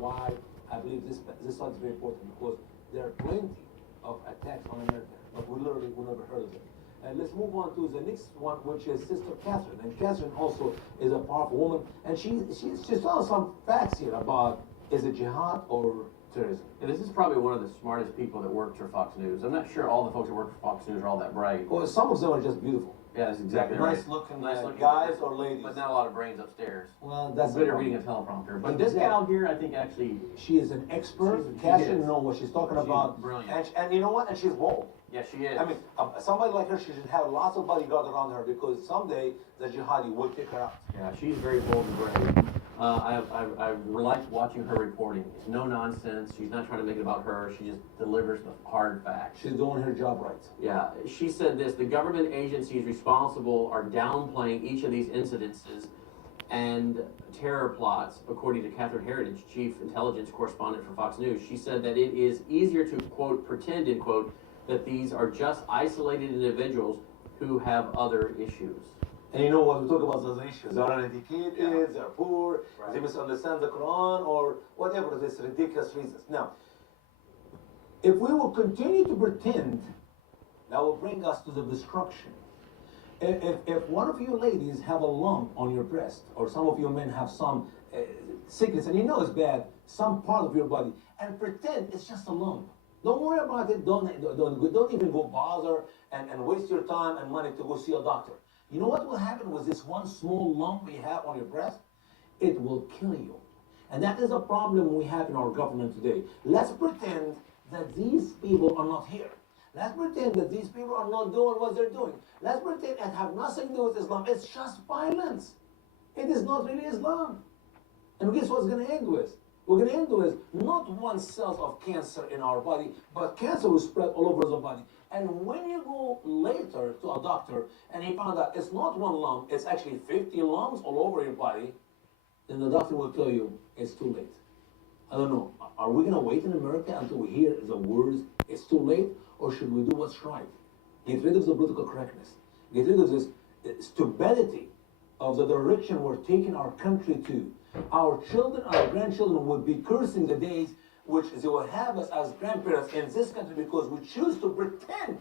why I believe this study is very important, because there are plenty of attacks on America, but we never heard of them. And let's move on to the next one, which is Sister Catherine. And Catherine also is a powerful woman, and she's telling some facts here about, is it jihad or terrorism? And this is probably one of the smartest people that works for Fox News. I'm not sure all the folks that work for Fox News are all that bright. Well, some of them are just beautiful. Yeah, that's exactly right. Nice looking guys or ladies. But not a lot of brains upstairs. Well, that's better reading a teleprompter. But this gal here, I think actually... She is an expert. Catherine knows what she's talking about. Brilliant. And you know what? And she's bold. Yeah, she is. I mean, somebody like her, she should have lots of bodyguards around her, because someday the jihadi will take her out. Yeah, she's very bold and brave. I like watching her reporting. It's no nonsense. She's not trying to make it about her. She just delivers the hard facts. She's doing her job right. Yeah, she said this: the government agencies responsible are downplaying each of these incidences and terror plots, according to Catherine Heritage, chief intelligence correspondent for Fox News. She said that it is easier to, quote, pretend, end quote, that these are just isolated individuals who have other issues. And you know what, we talk about those issues. They're uneducated, they're poor, they misunderstand the Quran, or whatever these ridiculous reasons. Now, if we will continue to pretend, that will bring us to the destruction. If one of you ladies have a lump on your breast, or some of you men have some sickness, and you know it's bad, some part of your body, and pretend it's just a lump. Don't worry about it, don't even go bother and waste your time and money to go see a doctor. You know what will happen with this one small lump you have on your breast? It will kill you. And that is a problem we have in our government today. Let's pretend that these people are not here. Let's pretend that these people are not doing what they're doing. Let's pretend it have nothing to do with Islam. It's just violence. It is not really Islam. And guess what's going to end with? We're going to end with not one cell of cancer in our body, but cancer will spread all over the body. And when you go later to a doctor and he found out it's not one lump, it's actually 50 lumps all over your body, then the doctor will tell you it's too late. I don't know. Are we going to wait in America until we hear the words, it's too late, or should we do what's right? Get rid of the political correctness. Get rid of this stupidity of the direction we're taking our country to. Our children, our grandchildren will be cursing the days which they will have us as grandparents in this country, because we choose to pretend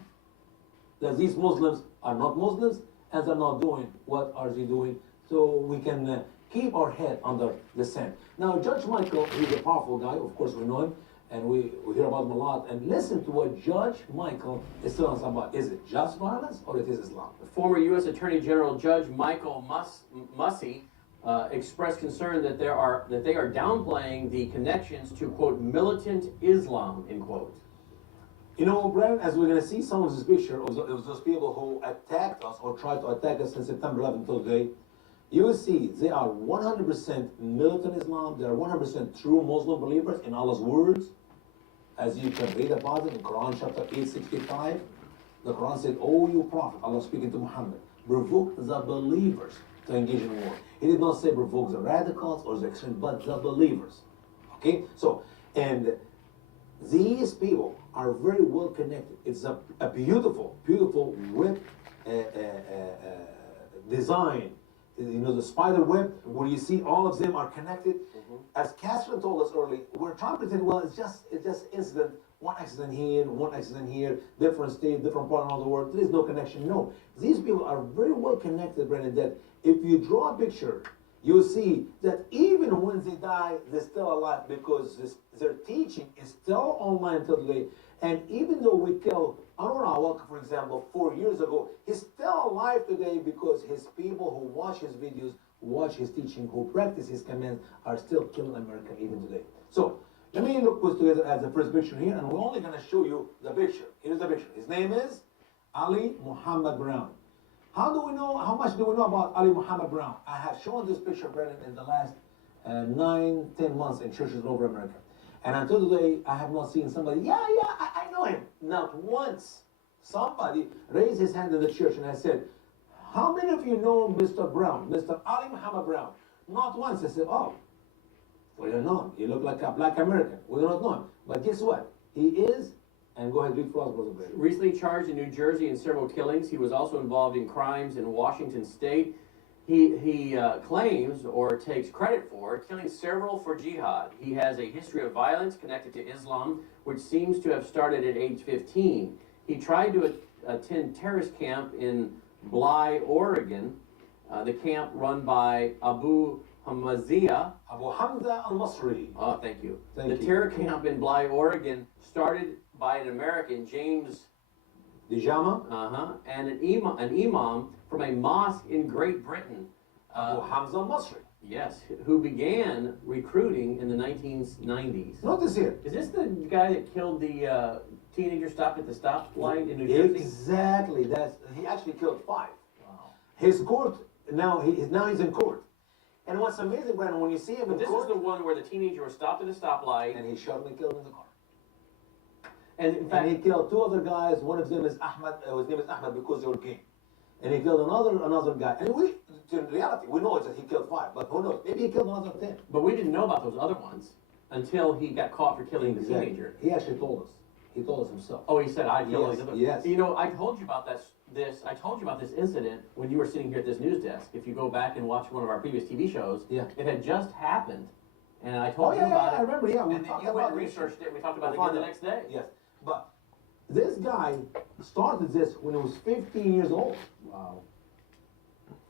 that these Muslims are not Muslims and they're not doing what are they doing, so we can keep our head under the sand. Now, Judge Michael, he's a powerful guy, of course we know him, and we hear about him a lot, and listen to what Judge Michael is telling us about. Is it just violence or it is Islam? Former U.S. Attorney General Judge Michael Mussey expressed concern that they are downplaying the connections to, quote, militant Islam, end quote. You know, Brian, as we're going to see some of this picture of those people who attacked us or tried to attack us since September 11th till today, you will see they are 100% militant Islam. They are 100% true Muslim believers in Allah's words. As you can read about it in Quran chapter 865, the Quran said, "O you Prophet," Allah speaking to Muhammad, "provoke the believers to engage in war." He did not say provoke the radicals or the extreme, but the believers. Okay? So, and these people are very well connected. It's a beautiful, beautiful web design. You know, the spider web, where you see all of them are connected. As Catherine told us earlier, we're trying to pretend, well, it's just incident, one accident here, different state, different part of the world. There is no connection. No, these people are very well connected, Brandon, that if you draw a picture, you'll see that even when they die, they're still alive, because their teaching is still online till today. And even though we killed Anwar al-Awlaki, for example, 4 years ago, he's still alive today because his people who watch his videos, watch his teaching, who practice his commands, are still killing America even today. So, let me look together at the first picture here, and we're only going to show you the picture. Here's the picture. His name is Ali Muhammad Brown. How much do we know about Ali Muhammad Brown? I have shown this picture, Brennan, in the last 9-10 months in churches all over America. And until today, I have not seen somebody, I know him. Not once. Somebody raised his hand in the church and I said, how many of you know Mr. Brown, Mr. Ali Muhammad Brown? Not once. I said, oh, we don't know him. He looked like a black American. We do not know him. But guess what? He is, and go ahead, read for us, Brother Brady. Recently charged in New Jersey in several killings. He was also involved in crimes in Washington State. He claims or takes credit for killing several for jihad. He has a history of violence connected to Islam, which seems to have started at age 15. He tried to attend terrorist camp in Bly, Oregon, the camp run by Abu Hamazia. Abu Hamza al-Masri. Oh, thank you. Thank the you. terror camp in Bly, Oregon, started by an American, James Dijama. and an imam from a mosque in Great Britain. Abu Hamza al-Masri. Yes, who began recruiting in the 1990s. Notice here. Is this the guy that killed the teenager stopped at the stoplight in New Jersey? Exactly. He actually killed 5. Wow. His court now he's in court. And what's amazing, Brandon, when you see him But in this court, is the one where the teenager was stopped at a stoplight, and he shot him and killed him in the car. and in fact, And he killed 2 other guys. One of them is Ahmed. His name is Ahmed because they were gay. And he killed another guy. And in reality, we know that he killed 5, but who knows? Maybe he killed another 10. but we didn't know about those other ones until he got caught for killing the teenager. He actually told us. He told us himself. Oh, he said I killed all Yes, these other. yes. You know, I told you about I told you about this incident when you were sitting here at this news desk. If you go back and watch one of our previous TV shows, Yeah. it had just happened, and I Oh, told you yeah, about I it. remember, yeah. We And then talked you went about and this. researched it. We talked about it We again the found next day. Yes. But this guy started this when he was 15 years old. Wow.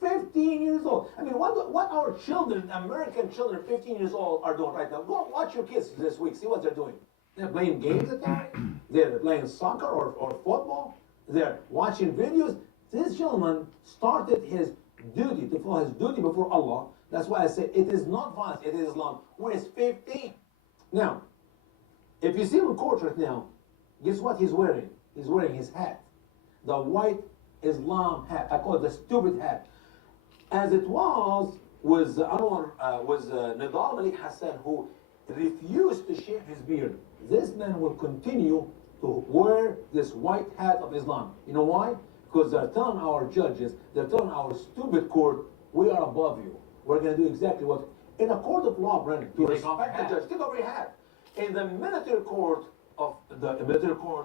15 years old. I mean, what our children, American children, 15 years old, are doing right now? Go watch your kids this week. See what they're doing. They're playing games at night. They're playing soccer or football. They're watching videos. This gentleman started his duty to follow his duty before Allah. That's why I say it is not violence, it is Islam. When he's 15. Now, if you see him in court right now, guess what he's wearing? He's wearing his hat. The white Islam hat. I call it the stupid hat. As it was with Nidal Malik Hassan, who refused to shave his beard. This man will continue to wear this white hat of Islam. You know why? Because they're telling our judges, they're telling our stupid court, we are above you. We're going to do exactly what. In a court of law, Brennan, to Take off respect the your hat. judge, take off your hat. In the military court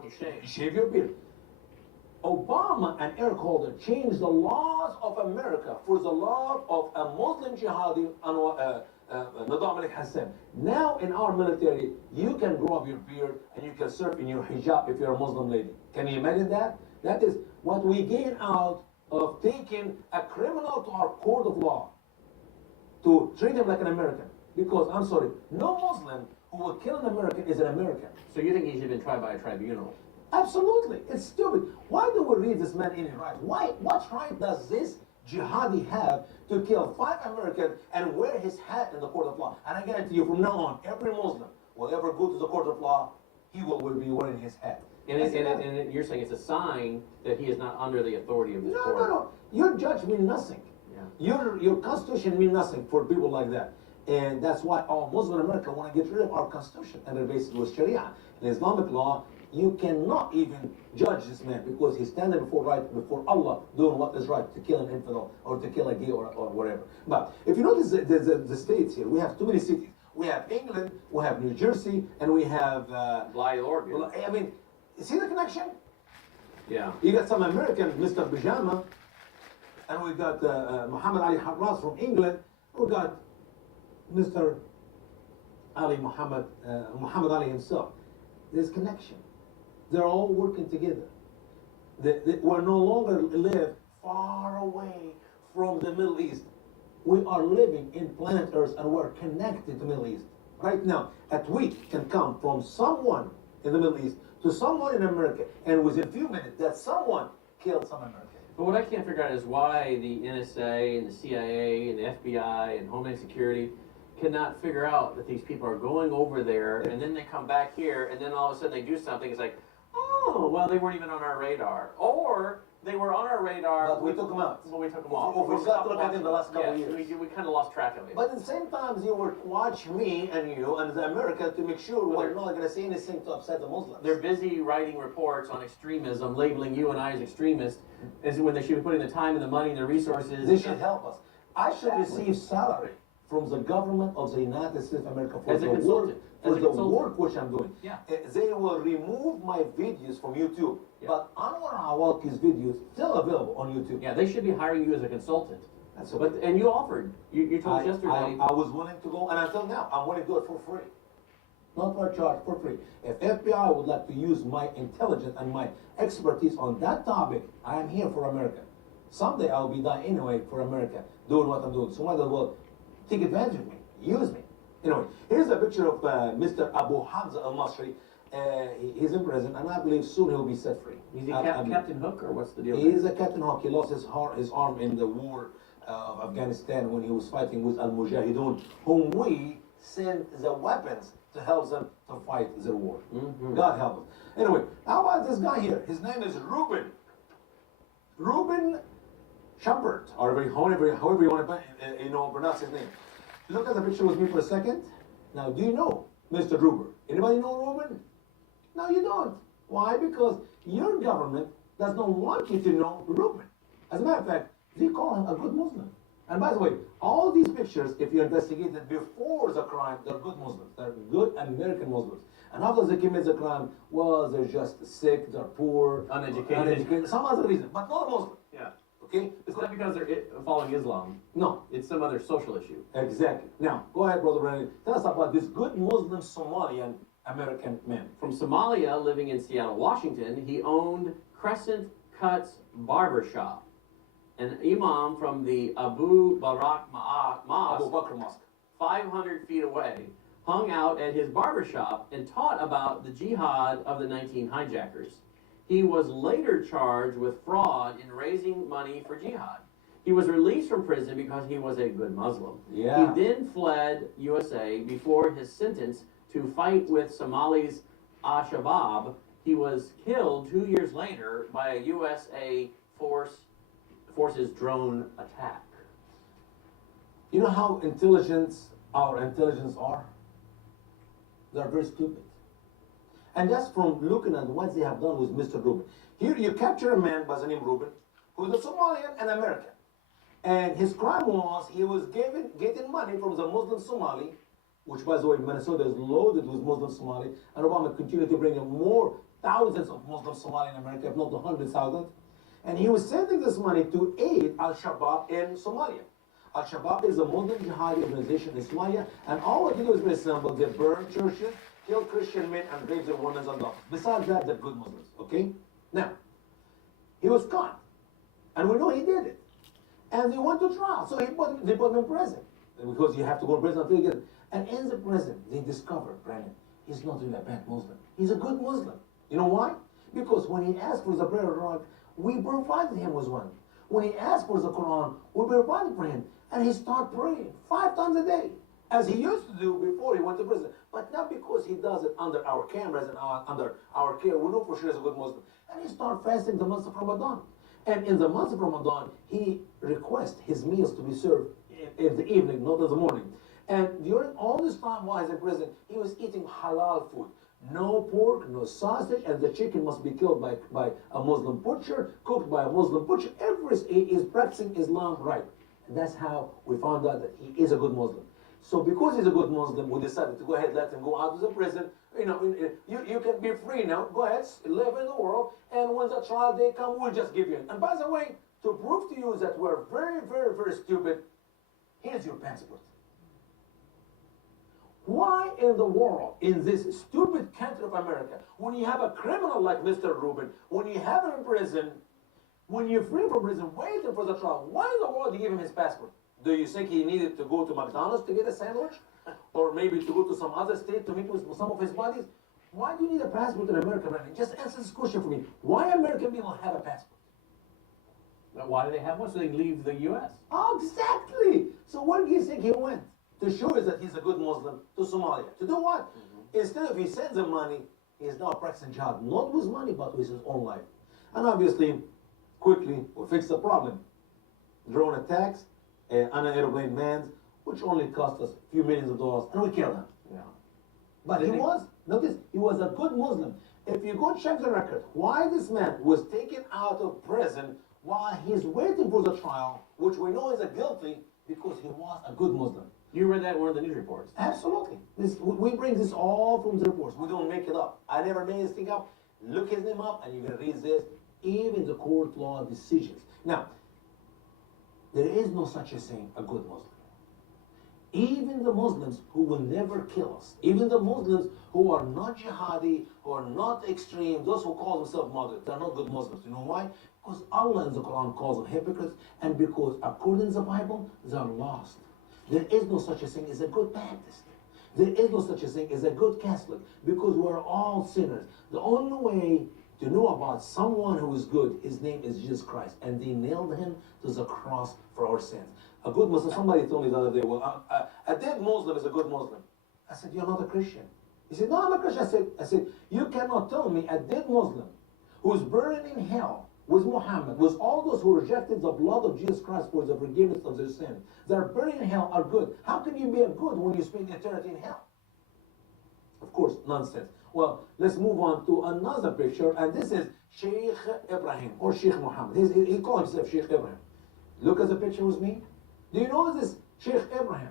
You shave. shave your beard. Obama and Eric Holder changed the laws of America for the law of a Muslim jihadi, Nidal Malik Hassan. Now in our military, you can grow up your beard and you can serve in your hijab if you're a Muslim lady. Can you imagine that? That is what we gain out of taking a criminal to our court of law to treat him like an American. Because, I'm sorry, no Muslim who will kill an American is an American. So you think he should have been tried by a tribunal? Absolutely. It's stupid. Why do we read this man in his right? What right does this jihadi have to kill 5 Americans and wear his hat in the court of law? And I guarantee you, from now on, every Muslim will ever go to the court of law, he will be wearing his hat. And you're saying it's a sign that he is not under the authority of this court. No. Your judge means nothing. Yeah. Your constitution means nothing for people like that. And that's why all Muslim America want to get rid of our constitution and replace it with Sharia. In Islamic law, you cannot even judge this man because he's standing before Allah doing what is right, to kill an infidel or to kill a gay or whatever. But if you notice the states here, we have too many cities. We have England, we have New Jersey, and we have Bly, Oregon. I mean, see the connection? Yeah. You got some American, Mr. Pajama, and we got Muhammad Ali Harras from England. We got Mr. Ali Muhammad Ali himself. There's connection. They're all working together. We're no longer live far away from the Middle East. We are living in planet Earth and we're connected to the Middle East. Right now, a tweet can come from someone in the Middle East to someone in America, and within a few minutes, that someone killed some American. But what I can't figure out is why the NSA and the CIA and the FBI and Homeland Security cannot figure out that these people are going over there and then they come back here and then all of a sudden they do something. It's like, oh, well, they weren't even on our radar. Or they were on our radar. But we took them out. Well, we took them off. We forgot to look at them the last couple of years. We kind of lost track of it. But at the same time, you will watch me and you and the America to make sure we're not going to say anything to upset the Muslims. They're busy writing reports on extremism, labeling you and I as extremists, is when they should be putting the time and the money and the resources. They should help us. I should receive salary from the government of the United States of America for As a the work, consultant. for the work which I'm doing. Yeah. They will remove my videos from YouTube, Yeah. but Anwar Awalki's videos still available on YouTube. Yeah, they should be hiring you as a consultant. That's okay. And you offered. You told us yesterday. I was willing to go, and until now, I'm willing to do it for free. Not for a charge, for free. If FBI would like to use my intelligence and my expertise on that topic, I am here for America. Someday I'll be dying anyway for America, doing what I'm doing. So might as well take advantage of me, use me. Anyway, here's a picture of Mr. Abu Hamza al-Masri. He's in prison, and I believe soon he'll be set free. Is he Captain Hook, or what's the deal? He is a Captain Hook. He lost his arm in the war of Afghanistan when he was fighting with al-Mujahideen, whom we sent the weapons to help them to fight the war. God help us. Anyway, how about this guy here? His name is Reuben Shepard, or however you want to pronounce his name. Look at the picture with me for a second. Now, do you know Mr. Reuben? Anybody know Reuben? No, you don't. Why? Because your government does not want you to know Reuben. As a matter of fact, they call him a good Muslim. And by the way, all these pictures, if you investigate it before the crime, they're good Muslims. They're good American Muslims. And after they commit the crime, well, they're just sick, they're poor, uneducated, some other reason, but not a Muslim. Yeah. Okay? It's not because they're following Islam. No. It's some other social issue. Exactly. Now, go ahead, Brother Brandon. Tell us about this good Muslim Somalian American man. From Somalia, living in Seattle, Washington, he owned Crescent Cuts Barbershop. An imam from the Abu Bakr Mosque, 500 feet away, hung out at his barbershop and taught about the jihad of the 19 hijackers. He was later charged with fraud in raising money for jihad. He was released from prison because he was a good Muslim. Yeah. He then fled USA before his sentence to fight with Somali's Al-Shabaab. He was killed 2 years later by a USA forces drone attack. You know how our intelligence are? They're very stupid. And that's from looking at what they have done with Mr. Reuben. Here you capture a man by the name Reuben, who's a Somalian and American. And his crime was he was getting money from the Muslim Somali, which by the way, Minnesota is loaded with Muslim Somali, and Obama continued to bring in more thousands of Muslim Somali in America, if not 100,000. And he was sending this money to aid Al-Shabaab in Somalia. Al-Shabaab is a Muslim jihadi organization in Somalia, and all what they do is very simple. They burn churches, kill Christian men, and rape their women and dogs. Besides that, they're good Muslims, okay? Now, he was caught, and we know he did it. And they went to trial, so they put him in prison. Because you have to go to prison until you get it. And in the prison, they discovered, Brandon, he's not really a bad Muslim. He's a good Muslim. You know why? Because when he asked for the prayer rug, we provided him with one. When he asked for the Quran, we provided for him. And he started praying 5 times a day, as he used to do before he went to prison. But not because he does it under our cameras and under our care. We know for sure he's a good Muslim. And he started fasting the month of Ramadan. And in the month of Ramadan, he requests his meals to be served in the evening, not in the morning. And during all this time while he's in prison, he was eating halal food. No pork, no sausage, and the chicken must be killed by a Muslim butcher, cooked by a Muslim butcher. He is practicing Islam right. And that's how we found out that he is a good Muslim. So because he's a good Muslim, we decided to go ahead, let him go out of the prison. You know, you can be free now. Go ahead, live in the world. And when the trial day comes, we'll just give you it. And by the way, to prove to you that we're very, very, very stupid, here's your passport. Why in the world, in this stupid country of America, when you have a criminal like Mr. Reuben, when you have him in prison, when you're free from prison, waiting for the trial, why in the world do you give him his passport? Do you think he needed to go to McDonald's to get a sandwich? Or maybe to go to some other state to meet with some of his buddies? Why do you need a passport in America, Brandon? Just answer this question for me. Why American people have a passport? Why do they have one? So they leave the U.S. Oh, exactly. So where do you think he went? To show us that he's a good Muslim to Somalia. To do what? Instead of he sends the money, he is now practicing jihad, not with money, but with his own life. And obviously, quickly, we fix the problem. Drone attacks, un-aeroplane mans, which only cost us a few millions of dollars, and we killed him. Yeah. But he was a good Muslim. If you go check the record, why this man was taken out of prison while he's waiting for the trial, which we know is a guilty, because he was a good Muslim. You read that in one of the news reports. Absolutely. We bring this all from the reports. We don't make it up. I never made this thing up. Look his name up, and you're going to read this, even the court law decisions. Now, There is no such a thing, a good Muslim. Even the Muslims who will never kill us, even the Muslims who are not jihadi, who are not extreme, those who call themselves moderate, they're not good Muslims. You know why? Because Allah in the Quran calls them hypocrites, and because according to the Bible, they're lost. There is no such a thing as a good Baptist. There is no such a thing as a good Catholic, because we're all sinners. The only way to know about someone who is good, his name is Jesus Christ, and they nailed him to the cross for our sins. A good Muslim, somebody told me the other day, well, a dead Muslim is a good Muslim. I said, you're not a Christian. He said, no, I'm a Christian. I said, you cannot tell me a dead Muslim who's burning in hell with Muhammad, with all those who rejected the blood of Jesus Christ for the forgiveness of their sin, that are burning in hell are good. How can you be a good when you spend eternity in hell? Of course, nonsense. Well, let's move on to another picture, and this is Sheikh Ibrahim, or Sheikh Muhammad. He calls himself Sheikh Ibrahim. Look at the picture with me. Do you know this Sheikh Ibrahim?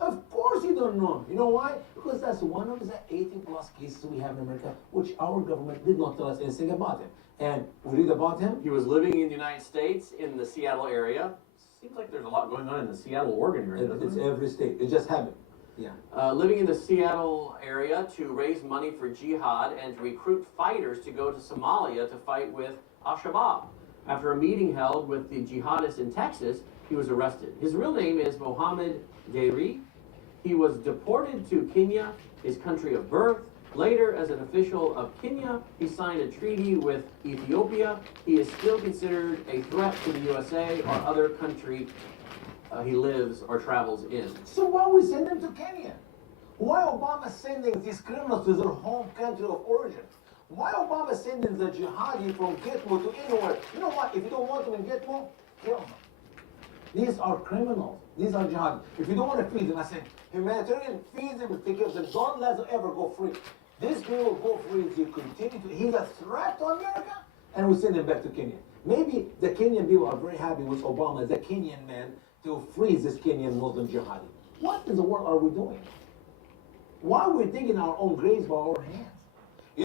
Of course you don't know him. You know why? Because that's one of the 80 plus cases we have in America, which our government did not tell us anything about him. And we read about him. He was living in the United States in the Seattle area. Seems like there's a lot going on in the Seattle, Oregon area. It's every state. It just happened. Yeah. Living in the Seattle area to raise money for jihad and to recruit fighters to go to Somalia to fight with Al-Shabaab. After a meeting held with the jihadists in Texas, he was arrested. His real name is Mohammed Deiri. He was deported to Kenya, his country of birth. Later, as an official of Kenya, he signed a treaty with Ethiopia. He is still considered a threat to the USA or other country he lives or travels in. So why we send them to Kenya? Why Obama sending these criminals to their home country of origin? Why Obama sending the jihadi from Gitmo to anywhere? You know what? If you don't want them in Gitmo, kill them. These are criminals. These are jihadi. If you don't want to feed them, I said, humanitarian, feed them and take care of them. Don't let them ever go free. These people go free if you continue to. He's a threat to America, and we send him back to Kenya. Maybe the Kenyan people are very happy with Obama, the Kenyan man, to freeze this Kenyan Muslim jihadi. What in the world are we doing? Why are we digging our own graves by our hands?